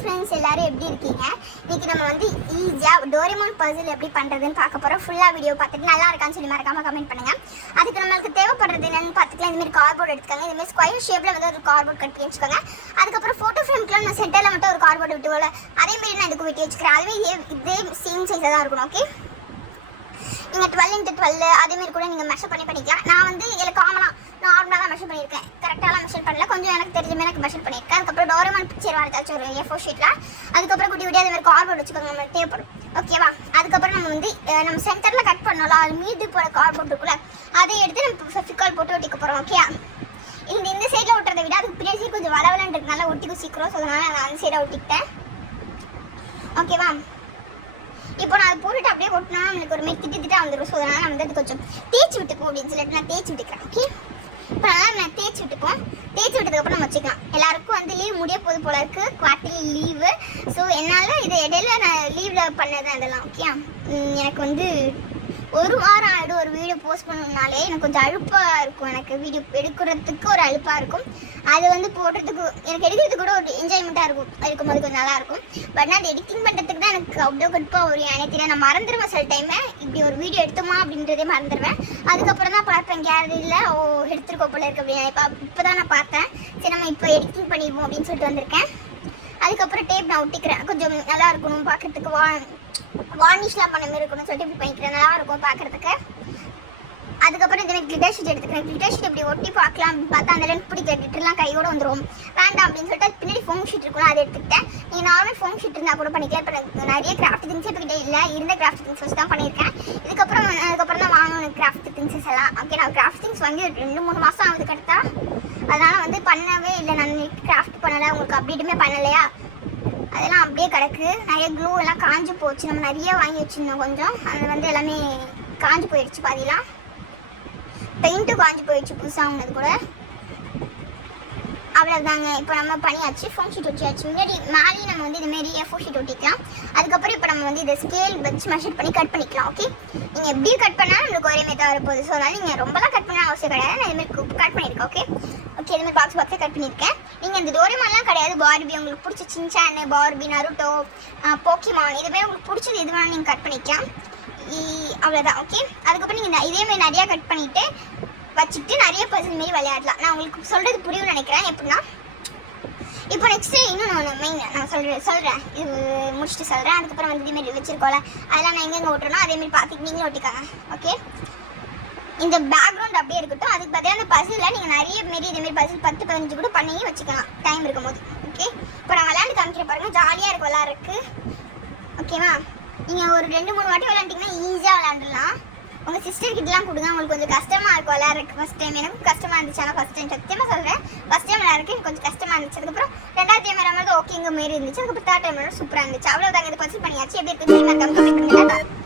Friends எல்லாரும் எப்படி இருக்கீங்க? இன்னைக்கு நம்ம வந்து ஈஸியாக டோரிமான் பர்சல் எப்படி பண்ணுறதுன்னு பார்க்க போகிறோம் ஃபுல்லாக வீடியோ பார்த்துட்டு நல்லா இருக்கான்னு சொல்லி மறக்காம கமெண்ட் பண்ணுங்க. அதுக்கு நம்மளுக்கு தேவைப்படுறது என்னன்னு பார்த்துக்கலாம். இந்த மாதிரி கார்போர்ட் எடுத்துக்கோங்க. இந்த ஸ்கொயர் ஷேப்பில் வந்து ஒரு கார்போர்ட் கட்டி வச்சுக்கோங்க. அதுக்கப்புறம் ஃபோட்டோ ஃப்ரேம்க்குலாம் நான் சென்டரில் மட்டும் ஒரு கார்போர்ட் விட்டு அதே மாதிரி நான் இதுக்கு வெட்டி வச்சுக்கிறேன். அதுவே இதே இதே சேம் சைஸாக தான் இருக்கணும் ஓகே நீங்கள் டுவெல் இன்ட்டு டுவெல் அதேமாரி கூட நீங்கள் மெஷர் பண்ணி பண்ணிக்கலாம். நான் வந்து இதில் காமனாக நார்மலாக தான் மெஷர் பண்ணியிருக்கேன். கரெக்டாலாம் மெஷர் பண்ணல. கொஞ்சம் எனக்கு தெரிஞ்சமே எனக்கு மெஷர் பண்ணியிருக்கேன். அதுக்கப்புறம் டோரமான் பிக்சர் வரதாச்சும் ஒரு எஃபோ ஷீட்டில் அதுக்கப்புறம் குட்டி குட்டி அதே மாதிரி கார்போர்ட் வச்சுக்கோங்க. நம்ம தேவைப்படும் ஓகேவா அதுக்கப்புறம் நம்ம வந்து நம்ம சென்டரில் கட் பண்ணோம்ல அது மீது போகிற கார்போர்ட் இருக்குல்ல அதை எடுத்து நம்ம ஃபெஃபிகால் போட்டு ஒட்டிக்க போகிறோம் ஓகே இந்த இந்த சைடில் ஒட்டுறதை விட அதுக்கு பின்னாடி கொஞ்சம் வளவலன்றதுனால ஒட்டிக்கும் சீக்கிரம். ஸோ அதனால நான் அந்த சைடை ஒட்டிக்கிட்டேன். ஓகேவா இப்போ நான் அது போட்டுட்டு அப்படியே ஒட்டினா நம்மளுக்கு ஒரு மாதிரி திட்டு திட்டா வந்துடும் ஸோ அதனால் நம்ம வந்து கொஞ்சம் தேய்ச்சி விட்டுப்போம் அப்படின்னு சொல்லிட்டு நான் தேய்ச்சி விட்டுக்கிறேன் ஓகே இப்போ நல்லா நான் தேய்ச்சி விட்டுப்போம் தேய்ச்சி விட்டதுக்கப்புறம் நம்ம வச்சுக்கலாம். எல்லாருக்கும் வந்து லீவ் முடிய போது போல இருக்கு. குவார்டர்லி லீவு ஸோ என்னால் இது இடையில நான் லீவில் பண்ணதான் அதெல்லாம் ஓகே எனக்கு வந்து ஒரு வாரம் ஆகிடும் ஒரு வீடியோ போஸ்ட் பண்ணணும்னாலே. எனக்கு கொஞ்சம் அழுப்பாக இருக்கும். எனக்கு வீடியோ எடுக்கிறதுக்கு ஒரு அழுப்பாக இருக்கும். அது வந்து போடுறதுக்கு எனக்கு எடுக்கிறதுக்கு கூட ஒரு என்ஜாய்மெண்ட்டாக இருக்கும். இருக்கும்போது கொஞ்சம் நல்லாயிருக்கும் பட் நான் அது எடிட்டிங் பண்ணுறதுக்கு தான் எனக்கு அவ்வளோ கடுப்பாக ஒரு எனக்கு நான் மறந்துடுவேன் சில டைமு இப்படி ஒரு வீடியோ எடுத்தோமா அப்படின்றதே மறந்துடுவேன் அதுக்கப்புறம் தான் பார்ப்பேன். கேலரியில் ஓ எடுத்துருக்கோ போல இருக்கு அப்படின்னு. இப்போ இப்போ தான் நான் பார்த்தேன். சரி நம்ம இப்போ எடிட்டிங் பண்ணிடுவோம் அப்படின்னு சொல்லிட்டு வந்திருக்கேன். அதுக்கப்புறம் டேப் நான் ஒட்டிக்கிறேன். கொஞ்சம் நல்லா இருக்கணும். பார்க்கறதுக்கு வா வார்னிஷ்லாம் பண்ண மாதிரி இருக்கணும்னு சொல்லிட்டு இப்படி பண்ணிக்கிறேன் நல்லா இருக்கும் பார்க்குறதுக்கு. அதுக்கப்புறம் இதில் கிளிட்டர் ஷீட் எடுத்துக்கிறேன். கிளிட்டர் ஷீட் இப்படி ஒட்டி பார்க்கலாம் அப்படின்னு பார்த்தா அந்த லென்த் பிடிக்கிற கிட்டர்லாம் கையோட வந்துடும் வேண்டாம் அப்படின்னு சொல்லிட்டு பின்னாடி ஃபோம் ஷீட் இருக்கும் அதை எடுத்துக்கிட்டேன். நீங்கள் நார்மல் ஃபோம் ஷீட் இருந்தால் கூட பண்ணிக்கலாம் இப்போ நிறைய கிராஃப்ட் திங்ஸ் இப்போ இல்லை. இருந்த கிராஃப்ட் திங்ஸ் வச்சு தான் பண்ணியிருக்கேன். இதுக்கப்புறம் அதுக்கப்புறம் தான் வாங்கணும் கிராஃப்ட் திங்ஸஸ் எல்லாம். ஓகே நான் கிராஃப்ட் திங்ஸ் வாங்கி ரெண்டு மூணு மாதம் ஆகுது கரெக்டா. அதனால் வந்து பண்ணவே இல்லை. நான் கிராஃப்ட் பண்ணலை. உங்களுக்கு அப்டேட்டுமே பண்ணலையா? அதெல்லாம் அப்படியே கிடக்கு. நிறைய க்ளூ எல்லாம் காஞ்சு போச்சு. நம்ம நிறைய வாங்கி வச்சிருந்தோம் கொஞ்சம். அது வந்து எல்லாமே காஞ்சு போயிடுச்சு பாதிலாம் பெயிண்ட்டும் காஞ்சு போயிடுச்சு புதுசாக வாங்கினது கூட. அவ்வளோதாங்க இப்போ நம்ம பண்ணியாச்சு ஃபோன் ஷீட் ஒட்டியாச்சு முன்னாடி மேலேயும் நம்ம வந்து இதுமாரி ஃபோர் ஷீட் ஒட்டிக்கலாம். அதுக்கப்புறம் இப்போ நம்ம வந்து இதை ஸ்கேல் வச்சு மெஷர் பண்ணி கட் பண்ணிக்கலாம் ஓகே நீங்கள் எப்படி கட் பண்ணாலும் நம்மளுக்கு ஒரே மாதிரி தான் வரப்போகுது. ஸோ அதனால் நீங்கள் ரொம்பலாம் கட் பண்ண அவசியம் கிடையாது. நான் இதுமாரி கட் பண்ணியிருக்கேன் ஓகே ஓகே இதுமாரி பாக்ஸ் பாக்ஸாக கட் பண்ணியிருக்கேன். நீங்கள் இந்த டோரிமான்லாம் கிடையாது. பார்பி உங்களுக்கு பிடிச்ச சின்சானு பார்பி நருட்டோ போக்கிமான் இதுமாரி உங்களுக்கு பிடிச்சது எது வேணாலும் நீங்கள் கட் பண்ணிக்கலாம். இ- அவ்வளோதான் ஓகே அதுக்கப்புறம் நீங்கள் இதேமாதிரி நிறையா கட் பண்ணிவிட்டு வச்சுட்டு நிறைய பர்சன் மாரி விளையாடலாம். நான் உங்களுக்கு சொல்கிறது புரியும் நினைக்கிறேன். எப்படின்னா இப்போ நெக்ஸ்ட் இன்னும் நான் மெயின் நான் சொல்கிறேன் சொல்கிறேன் இது முடிச்சுட்டு சொல்கிறேன் அதுக்கப்புறம் வந்து இதேமாரி வச்சிருக்கோம்ல. அதெல்லாம் நான் எங்கெங்கே ஓட்டுறனோ அதேமாரி பார்த்துட்டு நீங்களும் ஓட்டிக்காங்க. ஓகே இந்த பேக்ரவுண்ட் அப்படியே இருக்கட்டும். அதுக்கு பார்த்தீங்கன்னா அந்த பசிலில் நீங்கள் நிறைய மாரி இதேமாரி பசில் பத்து பதினஞ்சு கூட பண்ணி வச்சுக்கலாம். டைம் இருக்கும் போது ஓகே இப்போ நான் விளையாண்டு காமிக்கிற பாருங்கள் ஜாலியாக இருக்கும் விளாட்றதுக்கு ஓகேவா நீங்கள் ஒரு ரெண்டு மூணு வாட்டி விளாண்டிங்கன்னா ஈஸியாக விளாண்டுலாம் உங்கள் சிஸ்டர் கிட்டலாம் கொடுங்க. உங்களுக்கு கொஞ்சம் கஷ்டமாக இருக்கும் விளையாடுறதுக்கு ஃபஸ்ட் டைம் எனக்கும் கஷ்டமாக இருந்துச்சு. ஆனால் ஃபஸ்ட் டைம் சத்தியமாக சொல்கிறேன் ஃபஸ்ட் டைம் விளையாடுறதுக்கு எனக்கு கொஞ்சம் கஷ்டமாக இருந்துச்சு. அதுக்கப்புறம் ரெண்டாவது டைம் விளையாடும்போது ஓகேங்க மாரி இருந்துச்சு. அதுக்கப்புறம் தேர்ட் டைம் சூப்பராக இருந்துச்சு. அவ்வளோதாங்க இது பசி பண்ணியாச்சு. எப்படி இருக்கு